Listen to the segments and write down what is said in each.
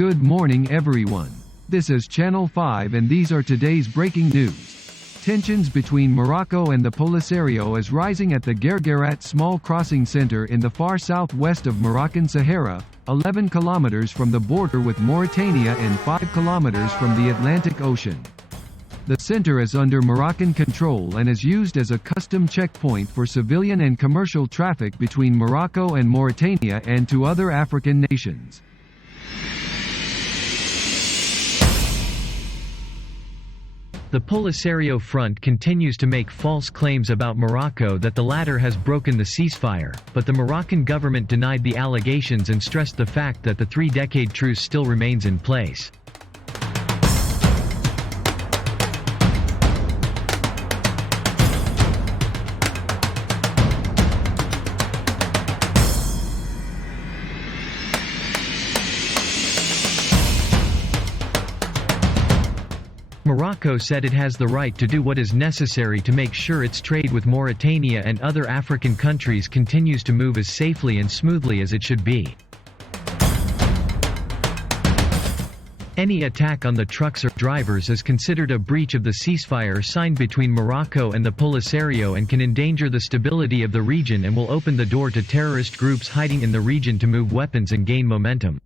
Good morning everyone. This is Channel 5 and these are today's breaking news. Tensions between Morocco and the Polisario is rising at the Guerguerat small crossing center in the far southwest of Moroccan Sahara, 11 kilometers from the border with Mauritania and 5 kilometers from the Atlantic Ocean. The center is under Moroccan control and is used as a custom checkpoint for civilian and commercial traffic between Morocco and Mauritania and to other African nations. The Polisario Front continues to make false claims about Morocco that the latter has broken the ceasefire, but the Moroccan government denied the allegations and stressed the fact that the three-decade truce still remains in place. Morocco said it has the right to do what is necessary to make sure its trade with Mauritania and other African countries continues to move as safely and smoothly as it should be. Any attack on the trucks or drivers is considered a breach of the ceasefire signed between Morocco and the Polisario and can endanger the stability of the region and will open the door to terrorist groups hiding in the region to move weapons and gain momentum.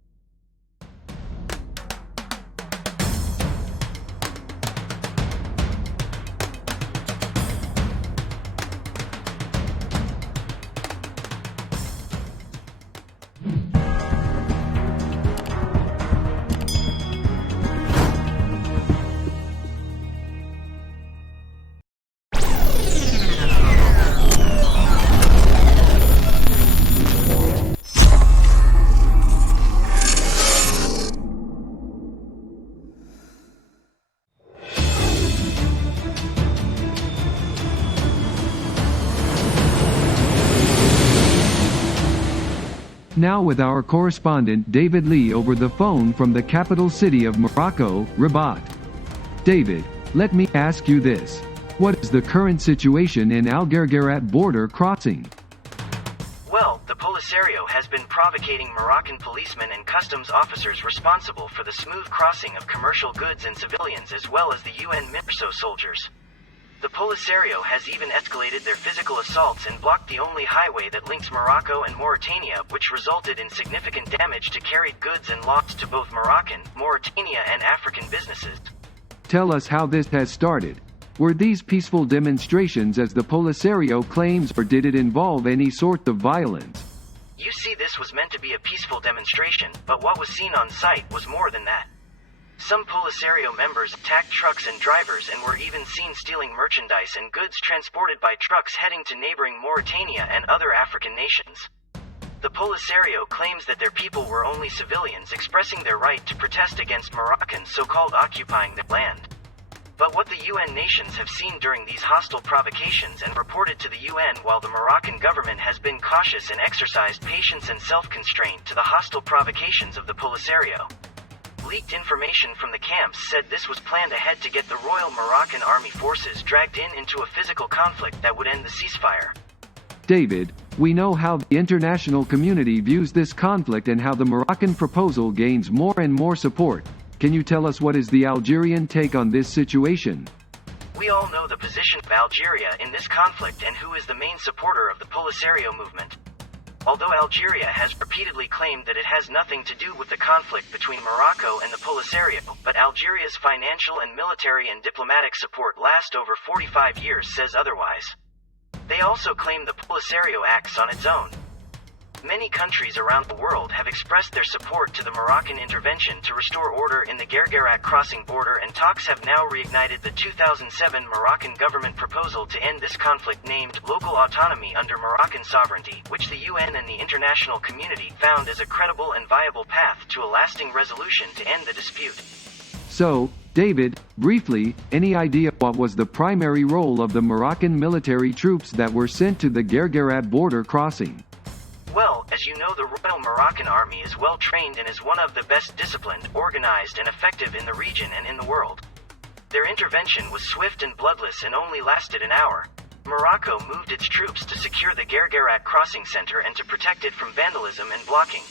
Now with our correspondent David Lee over the phone from the capital city of Morocco, Rabat. David, let me ask you this. What is the current situation in Alguerguerat border crossing? Well, the Polisario has been provocating Moroccan policemen and customs officers responsible for the smooth crossing of commercial goods and civilians as well as the UN MIPRSO soldiers. The Polisario has even escalated their physical assaults and blocked the only highway that links Morocco and Mauritania, which resulted in significant damage to carried goods and loss to both Moroccan, Mauritania and African businesses. Tell us how this has started. Were these peaceful demonstrations as the Polisario claims, or did it involve any sort of violence? You see, this was meant to be a peaceful demonstration, but what was seen on site was more than that. Some Polisario members attacked trucks and drivers and were even seen stealing merchandise and goods transported by trucks heading to neighboring Mauritania and other African nations. The Polisario claims that their people were only civilians expressing their right to protest against Moroccans so-called occupying their land. But what the UN nations have seen during these hostile provocations and reported to the UN, while the Moroccan government has been cautious and exercised patience and self-constraint to the hostile provocations of the Polisario. Leaked information from the camps said this was planned ahead to get the Royal Moroccan Army forces dragged into a physical conflict that would end the ceasefire. David, we know how the international community views this conflict and how the Moroccan proposal gains more and more support. Can you tell us what is the Algerian take on this situation? We all know the position of Algeria in this conflict and who is the main supporter of the Polisario movement. Although Algeria has repeatedly claimed that it has nothing to do with the conflict between Morocco and the Polisario, but Algeria's financial and military and diplomatic support last over 45 years says otherwise. They also claim the Polisario acts on its own. Many countries around the world have expressed their support to the Moroccan intervention to restore order in the Guerguerat crossing border, and talks have now reignited the 2007 Moroccan government proposal to end this conflict named Local Autonomy under Moroccan Sovereignty, which the UN and the international community found as a credible and viable path to a lasting resolution to end the dispute. So, David, briefly, any idea what was the primary role of the Moroccan military troops that were sent to the Guerguerat border crossing? Well, as you know, the Royal Moroccan Army is well trained and is one of the best disciplined, organized and effective in the region and in the world. Their intervention was swift and bloodless and only lasted an hour. Morocco moved its troops to secure the Guerguerat crossing center and to protect it from vandalism and blocking.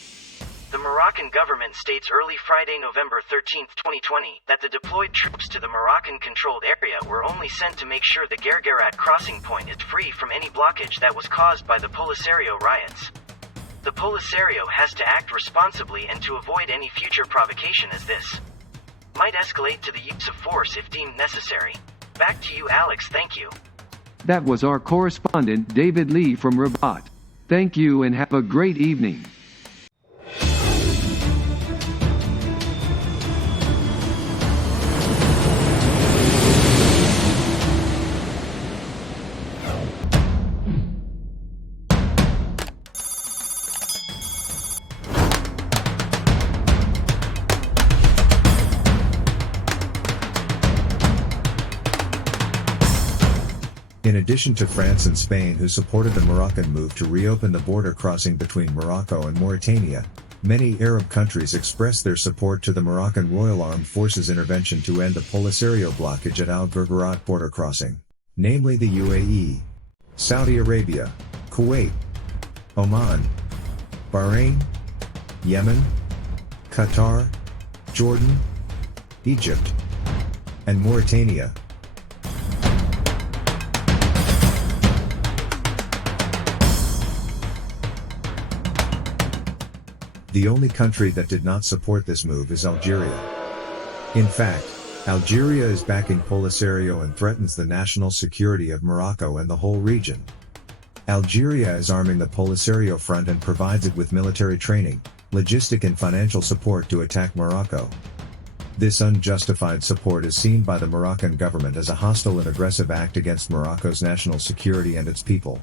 The Moroccan government states early Friday, November 13, 2020, that the deployed troops to the Moroccan-controlled area were only sent to make sure the Guerguerat crossing point is free from any blockage that was caused by the Polisario riots. The Polisario has to act responsibly and to avoid any future provocation as this might escalate to the use of force if deemed necessary. Back to you, Alex. Thank you. That was our correspondent David Lee from Rabat. Thank you and have a great evening. In addition to France and Spain, who supported the Moroccan move to reopen the border crossing between Morocco and Mauritania, many Arab countries expressed their support to the Moroccan Royal Armed Forces intervention to end the Polisario blockage at Alguerguerat border crossing, namely the UAE, Saudi Arabia, Kuwait, Oman, Bahrain, Yemen, Qatar, Jordan, Egypt, and Mauritania. The only country that did not support this move is Algeria. In fact, Algeria is backing Polisario and threatens the national security of Morocco and the whole region. Algeria is arming the Polisario front and provides it with military training, logistic and financial support to attack Morocco. This unjustified support is seen by the Moroccan government as a hostile and aggressive act against Morocco's national security and its people.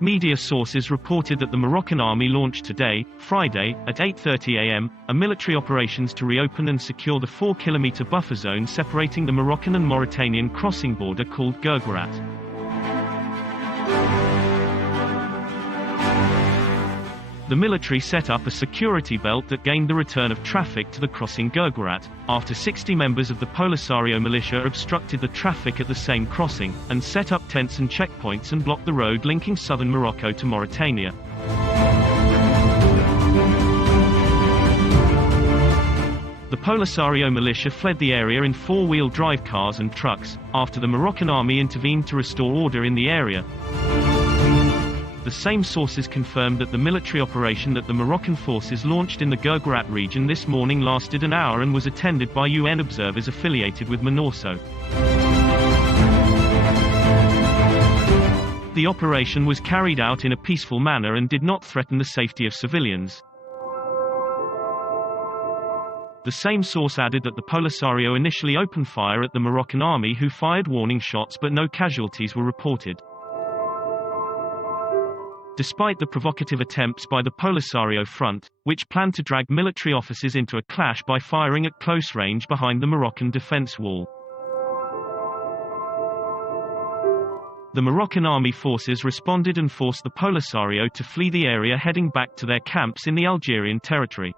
Media sources reported that the Moroccan army launched today, Friday, at 8:30 a.m., a military operations to reopen and secure the 4-kilometer buffer zone separating the Moroccan and Mauritanian crossing border called Guerguerat. The military set up a security belt that gained the return of traffic to the crossing Guerguerat, after 60 members of the Polisario militia obstructed the traffic at the same crossing, and set up tents and checkpoints and blocked the road linking southern Morocco to Mauritania. The Polisario militia fled the area in 4-wheel drive cars and trucks, after the Moroccan army intervened to restore order in the area. The same sources confirmed that the military operation that the Moroccan forces launched in the Guerguerat region this morning lasted an hour and was attended by UN observers affiliated with MINURSO. The operation was carried out in a peaceful manner and did not threaten the safety of civilians. The same source added that the Polisario initially opened fire at the Moroccan army, who fired warning shots, but no casualties were reported. despite the provocative attempts by the Polisario Front, which planned to drag military officers into a clash by firing at close range behind the Moroccan defense wall. The Moroccan army forces responded and forced the Polisario to flee the area, heading back to their camps in the Algerian territory.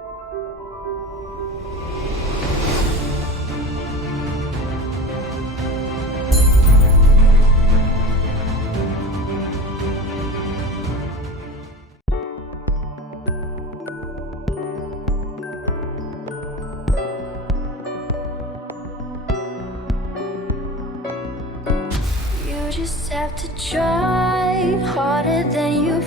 You just have to try harder than you